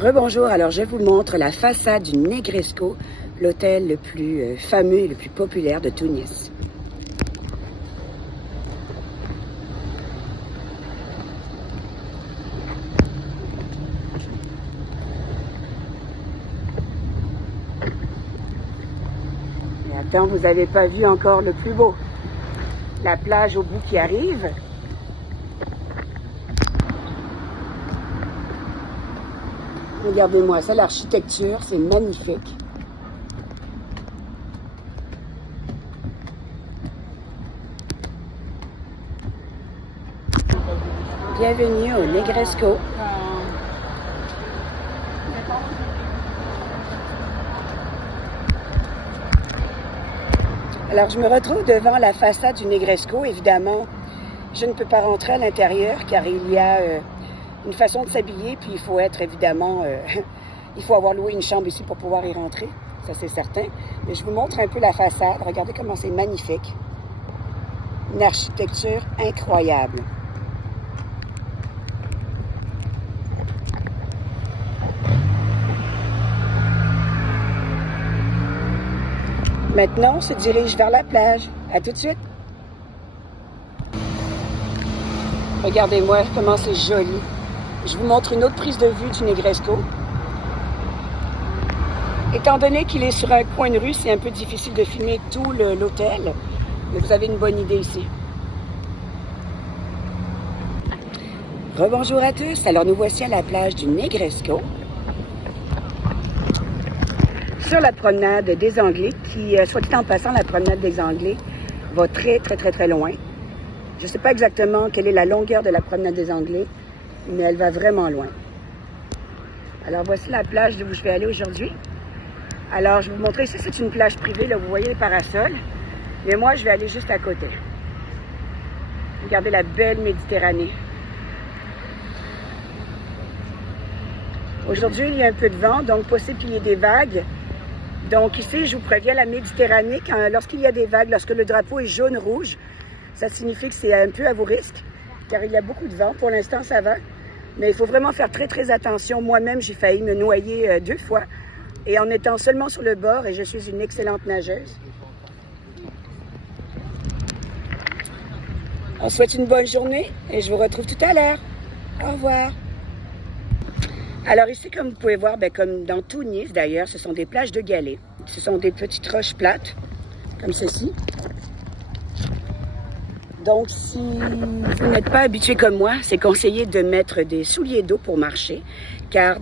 Rebonjour, alors je vous montre la façade du Negresco, l'hôtel le plus fameux et le plus populaire de Tunis. Et attends, vous n'avez pas vu encore le plus beau. La plage au bout qui arrive. Regardez-moi ça, l'architecture, c'est magnifique. Bienvenue au Negresco. Alors, je me retrouve devant la façade du Negresco. Évidemment, je ne peux pas rentrer à l'intérieur car il y a une façon de s'habiller, puis il faut être évidemment, il faut avoir loué une chambre ici pour pouvoir y rentrer, ça c'est certain. Mais je vous montre un peu la façade. Regardez comment c'est magnifique. Une architecture incroyable. Maintenant, on se dirige vers la plage. À tout de suite. Regardez-moi comment c'est joli. Je vous montre une autre prise de vue du Negresco. Étant donné qu'il est sur un coin de rue, c'est un peu difficile de filmer tout l'hôtel, mais vous avez une bonne idée ici. Rebonjour à tous. Alors nous voici à la plage du Negresco, sur la promenade des Anglais, qui, soit dit en passant, la promenade des Anglais va très loin. Je ne sais pas exactement quelle est la longueur de la promenade des Anglais, mais elle va vraiment loin. Alors voici la plage où je vais aller aujourd'hui. Alors je vais vous montrer ici, c'est une plage privée, là vous voyez les parasols, mais moi je vais aller juste à côté. Regardez la belle Méditerranée. Aujourd'hui il y a un peu de vent, donc possible qu'il y ait des vagues. Donc ici je vous préviens, la Méditerranée, lorsqu'il y a des vagues, lorsque le drapeau est jaune-rouge, ça signifie que c'est un peu à vos risques, car il y a beaucoup de vent. Pour l'instant, ça va. Mais il faut vraiment faire très attention. Moi-même, j'ai failli me noyer 2 fois. Et en étant seulement sur le bord, et je suis une excellente nageuse. On souhaite une bonne journée et je vous retrouve tout à l'heure. Au revoir. Alors ici, comme vous pouvez voir, comme dans tout Nice d'ailleurs, ce sont des plages de galets. Ce sont des petites roches plates, comme ceci. Donc, si vous n'êtes pas habitué comme moi, c'est conseillé de mettre des souliers d'eau pour marcher, car